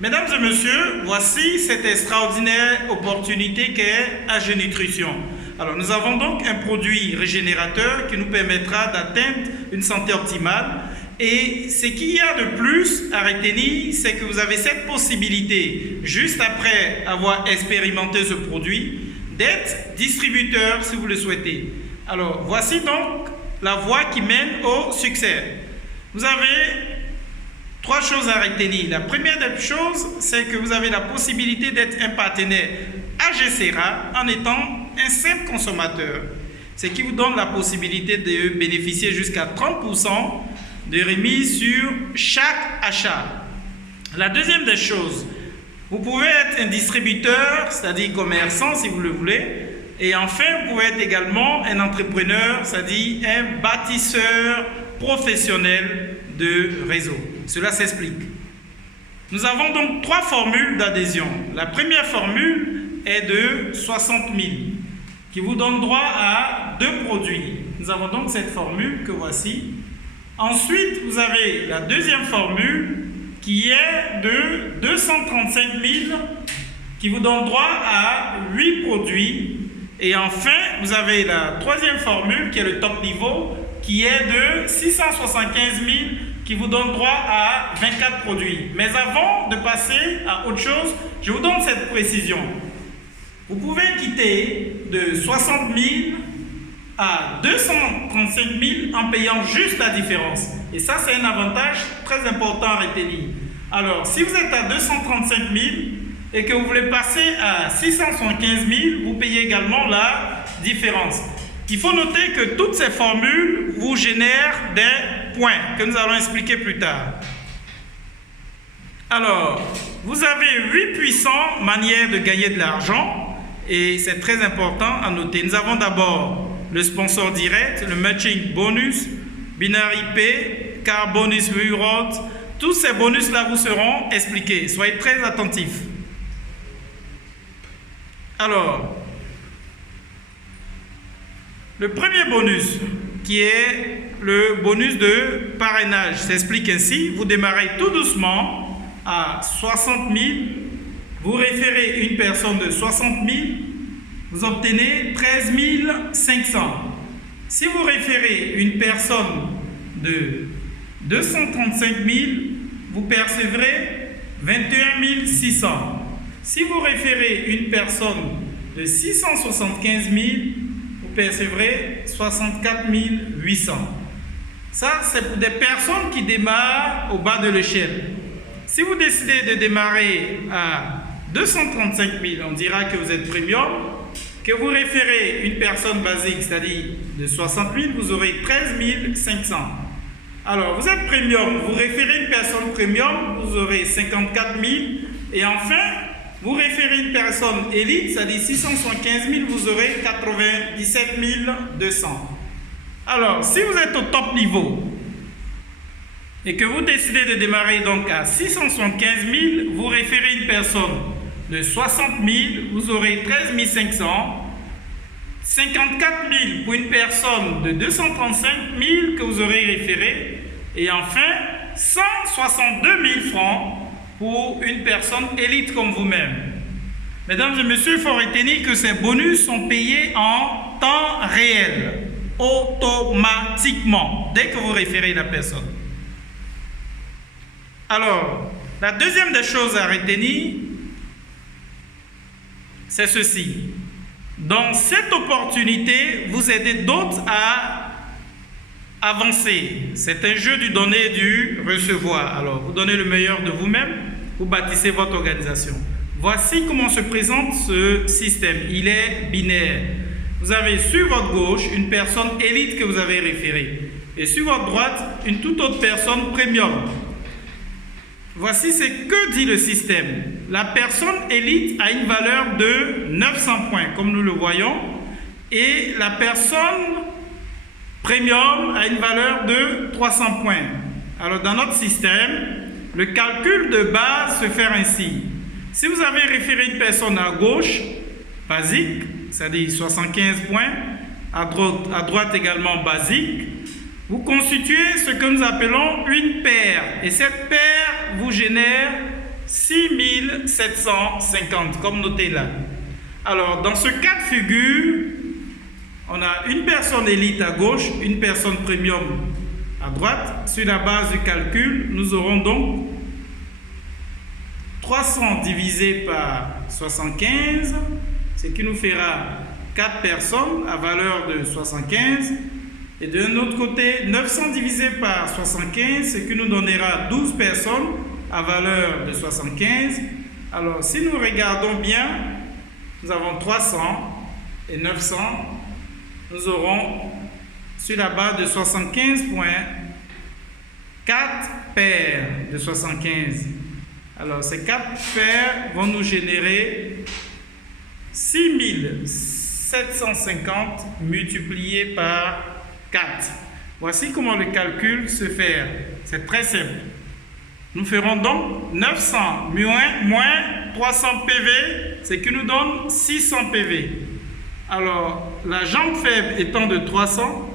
Mesdames et messieurs, voici cette extraordinaire opportunité qu'est AG Nutrition. Alors, nous avons donc un produit régénérateur qui nous permettra d'atteindre une santé optimale. Et ce qu'il y a de plus à retenir, c'est que vous avez cette possibilité, juste après avoir expérimenté ce produit, d'être distributeur si vous le souhaitez. Alors, voici donc la voie qui mène au succès. Vous avez 3 choses à retenir. La première des choses, c'est que vous avez la possibilité d'être un partenaire AGCERA en étant un simple consommateur. Ce qui vous donne la possibilité de bénéficier jusqu'à 30% de remise sur chaque achat. La deuxième des choses, vous pouvez être un distributeur, c'est-à-dire commerçant si vous le voulez. Et enfin, vous pouvez être également un entrepreneur, c'est-à-dire un bâtisseur professionnel de réseau. Cela s'explique. Nous avons donc 3 formules d'adhésion. La première formule est de 60 000 qui vous donne droit à 2 produits. Nous avons donc cette formule que voici. Ensuite, vous avez la deuxième formule qui est de 235 000 qui vous donne droit à 8 produits. Et enfin, vous avez la troisième formule qui est le top niveau qui est de 675 000 qui vous donne droit à 24 produits. Mais avant de passer à autre chose, je vous donne cette précision. Vous pouvez quitter de 60 000 à 235 000 en payant juste la différence. Et ça, c'est un avantage très important à retenir. Alors, si vous êtes à 235 000 et que vous voulez passer à 675 000, vous payez également la différence. Il faut noter que toutes ces formules vous génèrent des points que nous allons expliquer plus tard. Alors, vous avez 8 puissantes manières de gagner de l'argent et c'est très important à noter. Nous avons d'abord le sponsor direct, le matching bonus, binary pay, car bonus reward. Tous ces bonus-là vous seront expliqués. Soyez très attentifs. Alors, le premier bonus, qui est le bonus de parrainage, s'explique ainsi. Vous démarrez tout doucement à 60 000. Vous référez une personne de 60 000. Vous obtenez 13 500. Si vous référez une personne de 235 000, vous percevrez 21 600. Si vous référez une personne de 675 000, vous percevrez 64 800. Ça, c'est pour des personnes qui démarrent au bas de l'échelle. Si vous décidez de démarrer à 235 000, on dira que vous êtes premium. Que vous référez une personne basique, c'est-à-dire de 60 000, vous aurez 13 500. Alors, vous êtes premium, vous référez une personne premium, vous aurez 54 000. Et enfin, vous référez une personne élite, c'est-à-dire 675 000, vous aurez 97 200. Alors, si vous êtes au top niveau et que vous décidez de démarrer donc à 675 000, vous référez une personne de 60 000, vous aurez 13 500. 54 000 pour une personne de 235 000 que vous aurez référé. Et enfin, 162 000 francs pour une personne élite comme vous-même. Mesdames et messieurs, il faut retenir que ces bonus sont payés en temps réel, automatiquement, dès que vous référez la personne. Alors, la deuxième des choses à retenir, c'est ceci. Dans cette opportunité, vous aidez d'autres à avancer. C'est un jeu du donner et du recevoir. Alors, vous donnez le meilleur de vous-même, vous bâtissez votre organisation. Voici comment se présente ce système. Il est binaire. Vous avez sur votre gauche une personne élite que vous avez référée. Et sur votre droite, une toute autre personne premium. Voici ce que dit le système. La personne élite a une valeur de 900 points, comme nous le voyons. Et la personne premium a une valeur de 300 points. Alors, dans notre système, le calcul de base se fait ainsi. Si vous avez référé une personne à gauche, basique, c'est-à-dire 75 points, à droite également basique, vous constituez ce que nous appelons une paire. Et cette paire vous génère 6 750, comme noté là. Alors, dans ce cas de figure, on a une personne élite à gauche, une personne premium à droite. Sur la base du calcul, nous aurons donc 300 divisé par 75, ce qui nous fera 4 personnes à valeur de 75. Et de l'autre côté, 900 divisé par 75, ce qui nous donnera 12 personnes à valeur de 75. Alors, si nous regardons bien, nous avons 300 et 900. Nous aurons, sur la base de 75 points, 4 paires de 75. Alors, ces 4 paires vont nous générer 6 750 multiplié par 4. Voici comment le calcul se fait. C'est très simple. Nous ferons donc 900 moins 300 PV, ce qui nous donne 600 PV. Alors, la jambe faible étant de 300,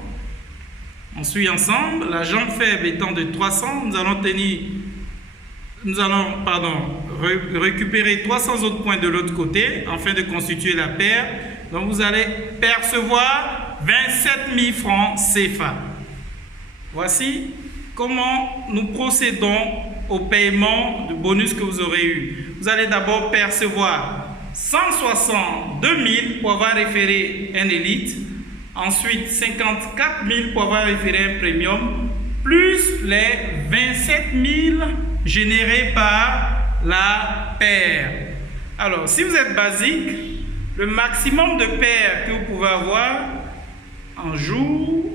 on suit ensemble. La jambe faible étant de 300, nous allons récupérer 300 autres points de l'autre côté afin de constituer la paire. Donc, vous allez percevoir 27 000 francs CFA. Voici comment nous procédons au paiement du bonus que vous aurez eu. Vous allez d'abord percevoir 162 000 pour avoir référé un élite, ensuite 54 000 pour avoir référé un premium, plus les 27 000 générés par la paire. Alors, si vous êtes basique, le maximum de paires que vous pouvez avoir au jour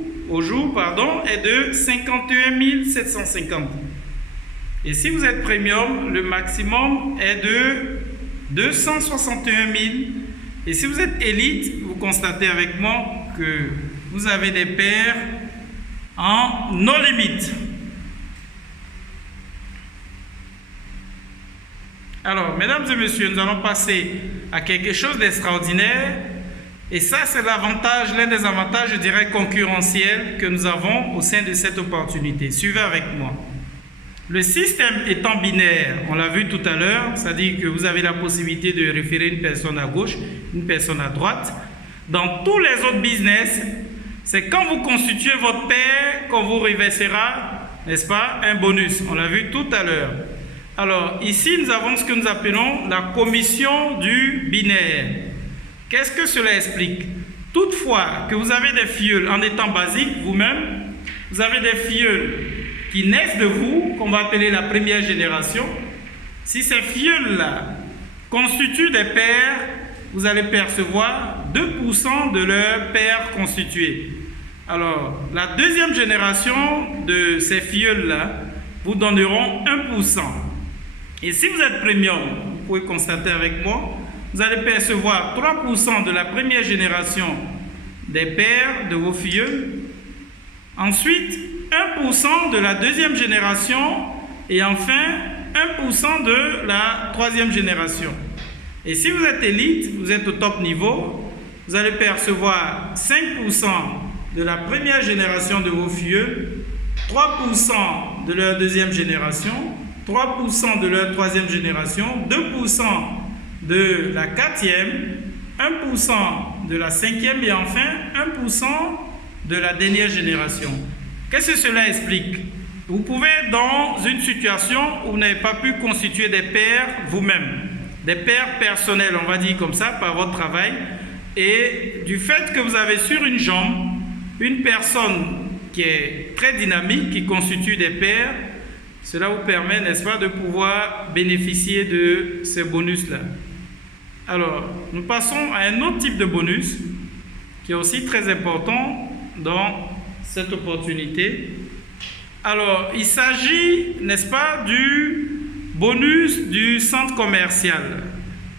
est de 51 750. Et si vous êtes premium, le maximum est de 261 000. Et si vous êtes élite, vous constatez avec moi que vous avez des paires en no limit. Alors, mesdames et messieurs, nous allons passer à quelque chose d'extraordinaire. Et ça, c'est l'avantage, l'un des avantages, je dirais, concurrentiels que nous avons au sein de cette opportunité. Suivez avec moi. Le système étant binaire, on l'a vu tout à l'heure, c'est-à-dire que vous avez la possibilité de référer une personne à gauche, une personne à droite. Dans tous les autres business, c'est quand vous constituez votre paire qu'on vous reversera, n'est-ce pas, un bonus. On l'a vu tout à l'heure. Alors, ici, nous avons ce que nous appelons la commission du binaire. Qu'est-ce que cela explique? Toutefois que vous avez des filleuls en étant basique, vous-même, vous avez des filleuls qui naissent de vous, qu'on va appeler la première génération. Si ces filleuls-là constituent des paires, vous allez percevoir 2% de leur paire constituée. Alors, la deuxième génération de ces filleuls-là vous donneront 1%. Et si vous êtes premium, vous pouvez constater avec moi, vous allez percevoir 3% de la première génération des paires de vos filleuls. Ensuite, 1% de la deuxième génération et enfin 1% de la troisième génération. Et si vous êtes élite, vous êtes au top niveau, vous allez percevoir 5% de la première génération de vos filleuls, 3% de leur deuxième génération, 3% de leur troisième génération, 2% de la quatrième, 1% de la cinquième et enfin 1% de la dernière génération. Qu'est-ce que cela explique? Vous pouvez être dans une situation où vous n'avez pas pu constituer des paires vous-même, des paires personnelles, on va dire comme ça, par votre travail, et du fait que vous avez sur une jambe une personne qui est très dynamique, qui constitue des paires, cela vous permet, n'est-ce pas, de pouvoir bénéficier de ces bonus-là. Alors, nous passons à un autre type de bonus qui est aussi très important dans cette opportunité. Alors, il s'agit, n'est-ce pas, du bonus du centre commercial.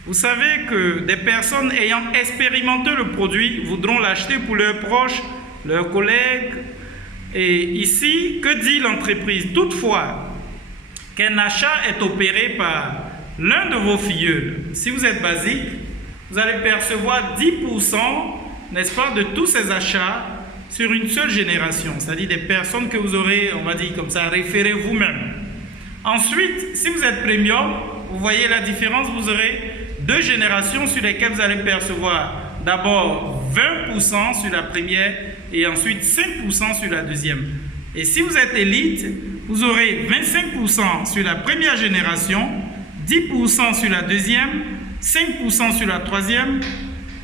Vous savez que des personnes ayant expérimenté le produit voudront l'acheter pour leurs proches, leurs collègues. Et ici, que dit l'entreprise? Toutefois, qu'un achat est opéré par l'un de vos filleuls, si vous êtes basique, vous allez percevoir 10%, n'est-ce pas, de tous ces achats sur une seule génération, c'est-à-dire des personnes que vous aurez, on va dire comme ça, référées vous-même. Ensuite, si vous êtes premium, vous voyez la différence, vous aurez 2 générations sur lesquelles vous allez percevoir d'abord 20% sur la première et ensuite 5% sur la deuxième. Et si vous êtes élite, vous aurez 25% sur la première génération, 10% sur la deuxième, 5% sur la troisième,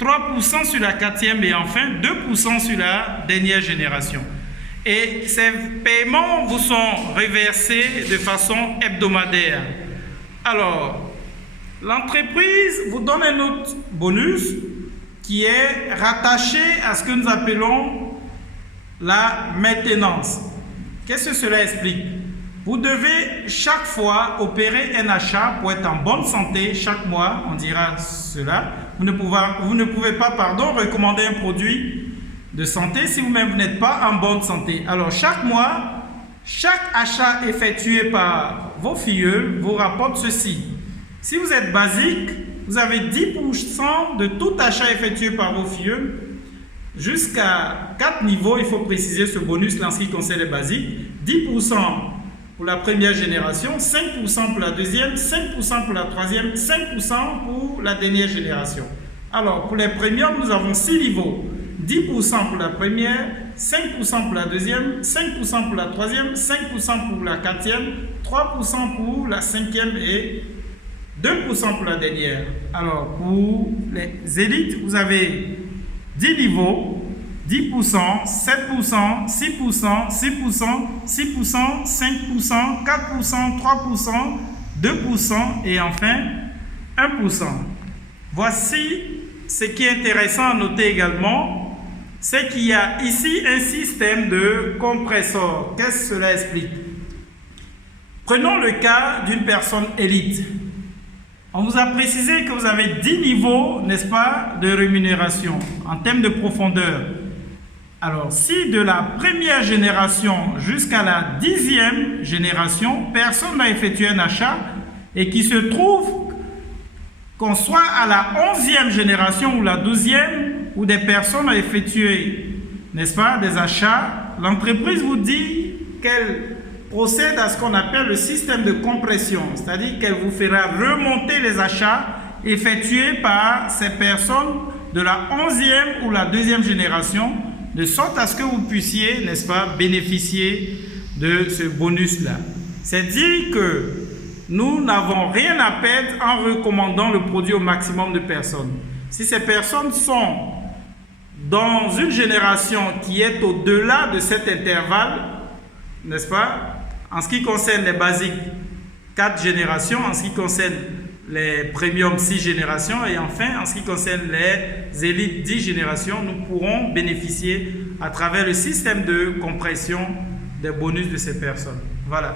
3% sur la quatrième et enfin 2% sur la dernière génération. Et ces paiements vous sont reversés de façon hebdomadaire. Alors, l'entreprise vous donne un autre bonus qui est rattaché à ce que nous appelons la maintenance. Qu'est-ce que cela explique? Vous devez chaque fois opérer un achat pour être en bonne santé chaque mois, on dira cela. Vous ne pouvez pas recommander un produit de santé si vous-même vous n'êtes pas en bonne santé. Alors chaque mois, chaque achat effectué par vos filles vous rapporte ceci. Si vous êtes basique, vous avez 10% de tout achat effectué par vos filles jusqu'à 4 niveaux. Il faut préciser ce bonus en ce qui concerne les basiques. 10% pour la première génération, 5% pour la deuxième, 5% pour la troisième, 5% pour la dernière génération. Alors, pour les premiums, nous avons 6 niveaux. 10% pour la première, 5% pour la deuxième, 5% pour la troisième, 5% pour la quatrième, 3% pour la cinquième et 2% pour la dernière. Alors, pour les élites, vous avez 10 niveaux. 10%, 7%, 6%, 6%, 6%, 5%, 4%, 3%, 2% et enfin 1%. Voici ce qui est intéressant à noter également, c'est qu'il y a ici un système de compresseur. Qu'est-ce que cela explique? Prenons le cas d'une personne élite. On vous a précisé que vous avez 10 niveaux, n'est-ce pas, de rémunération en termes de profondeur. Alors, si de la première génération jusqu'à la 10e génération, personne n'a effectué un achat et qu'il se trouve qu'on soit à la 11e génération ou la 12e où des personnes ont effectué, n'est-ce pas, des achats, l'entreprise vous dit qu'elle procède à ce qu'on appelle le système de compression, c'est-à-dire qu'elle vous fera remonter les achats effectués par ces personnes de la 11e ou la 2e génération, de sorte à ce que vous puissiez, n'est-ce pas, bénéficier de ce bonus-là. C'est dire que nous n'avons rien à perdre en recommandant le produit au maximum de personnes. Si ces personnes sont dans une génération qui est au-delà de cet intervalle, n'est-ce pas, en ce qui concerne les basiques, 4 générations, en ce qui concerne les premiums, 6 générations, et enfin, en ce qui concerne les élites, 10 générations, nous pourrons bénéficier à travers le système de compression des bonus de ces personnes. Voilà.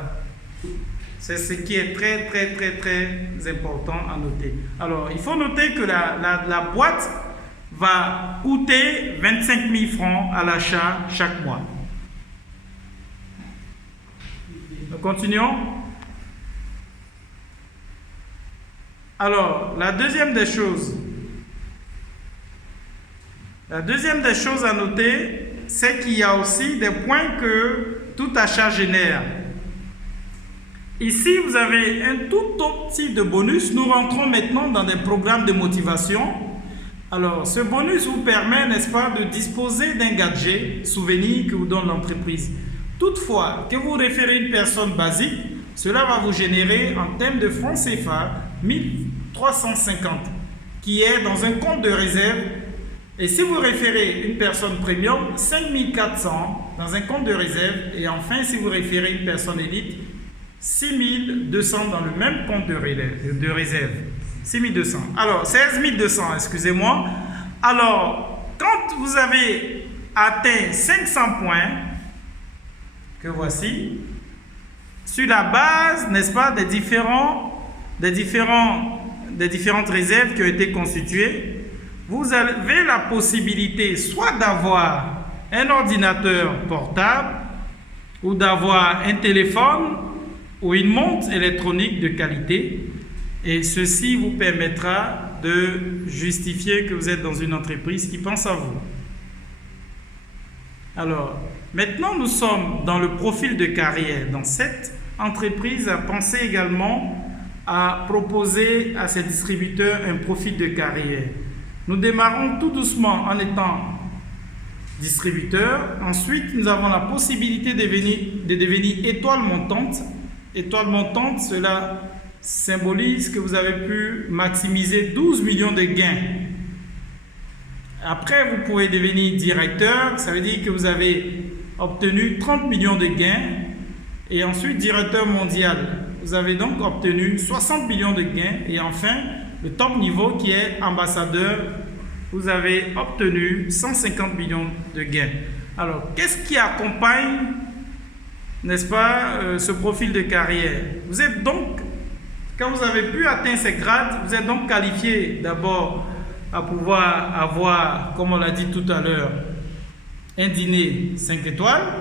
C'est ce qui est très, très, très, très important à noter. Alors, il faut noter que la boîte va coûter 25 000 francs à l'achat chaque mois. Nous continuons. Alors, la deuxième des choses à noter, c'est qu'il y a aussi des points que tout achat génère. Ici, vous avez un tout autre type de bonus. Nous rentrons maintenant dans des programmes de motivation. Alors, ce bonus vous permet, n'est-ce pas, de disposer d'un gadget souvenir que vous donne l'entreprise. Toutefois, que vous référez une personne basique, cela va vous générer en termes de francs CFA 1350 qui est dans un compte de réserve. Et si vous référez une personne premium, 5400 dans un compte de réserve. Et enfin, si vous référez une personne élite, 6200 dans le même compte de réserve. 6200. Alors, 16200, excusez-moi. Alors, quand vous avez atteint 500 points, que voici, sur la base, n'est-ce pas, des différentes réserves qui ont été constituées, vous avez la possibilité soit d'avoir un ordinateur portable ou d'avoir un téléphone ou une montre électronique de qualité, et ceci vous permettra de justifier que vous êtes dans une entreprise qui pense à vous. Alors, maintenant nous sommes dans le profil de carrière. Dans cette entreprise a pensé également à proposer à ces distributeurs un profil de carrière. Nous démarrons tout doucement en étant distributeur. Ensuite, nous avons la possibilité de devenir étoile montante. Étoile montante, cela symbolise que vous avez pu maximiser 12 millions de gains. Après, vous pouvez devenir directeur, ça veut dire que vous avez obtenu 30 millions de gains. Et ensuite, directeur mondial, vous avez donc obtenu 60 millions de gains. Et enfin, le top niveau qui est ambassadeur, vous avez obtenu 150 millions de gains. Alors, qu'est-ce qui accompagne, n'est-ce pas, ce profil de carrière? Vous êtes donc, quand vous avez pu atteindre ces grades, vous êtes donc qualifié d'abord à pouvoir avoir, comme on l'a dit tout à l'heure, un dîner 5 étoiles,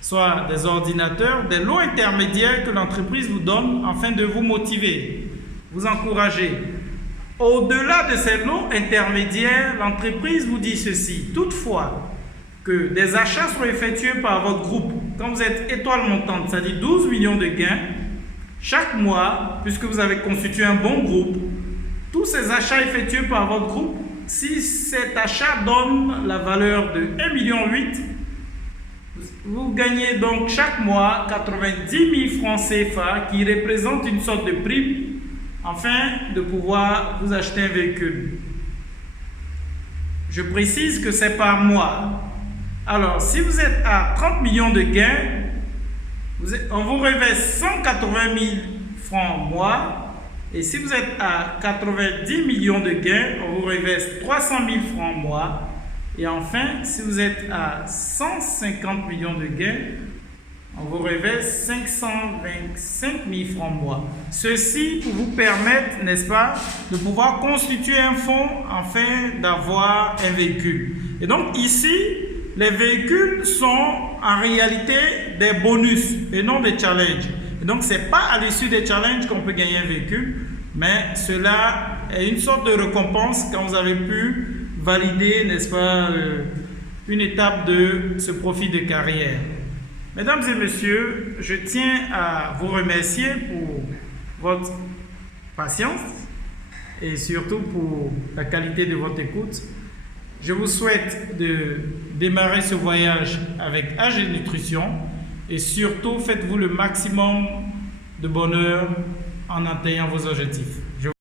soit des ordinateurs, des lots intermédiaires que l'entreprise vous donne afin de vous motiver, vous encourager. Au-delà de ces lots intermédiaires, l'entreprise vous dit ceci: toutefois que des achats sont effectués par votre groupe, quand vous êtes étoile montante, c'est-à-dire 12 millions de gains, chaque mois, puisque vous avez constitué un bon groupe, tous ces achats effectués par votre groupe, si cet achat donne la valeur de 1,8 million, vous gagnez donc chaque mois 90 000 francs CFA qui représentent une sorte de prime afin de pouvoir vous acheter un véhicule. Je précise que c'est par mois. Alors, si vous êtes à 30 millions de gains, on vous reverse 180 000 francs mois. Et si vous êtes à 90 millions de gains, on vous reverse 300 000 francs mois. Et enfin, si vous êtes à 150 millions de gains, on vous reverse 525 000 francs mois. Ceci pour vous permettre, n'est-ce pas, de pouvoir constituer un fonds afin d'avoir un véhicule. Et donc ici, les véhicules sont en réalité des bonus et non des challenges. Et donc, ce n'est pas à l'issue des challenges qu'on peut gagner un véhicule, mais cela est une sorte de récompense quand vous avez pu valider, n'est-ce pas, une étape de ce profil de carrière. Mesdames et messieurs, je tiens à vous remercier pour votre patience et surtout pour la qualité de votre écoute. Je vous souhaite de démarrer ce voyage avec AG Nutrition. Et surtout, faites-vous le maximum de bonheur en atteignant vos objectifs.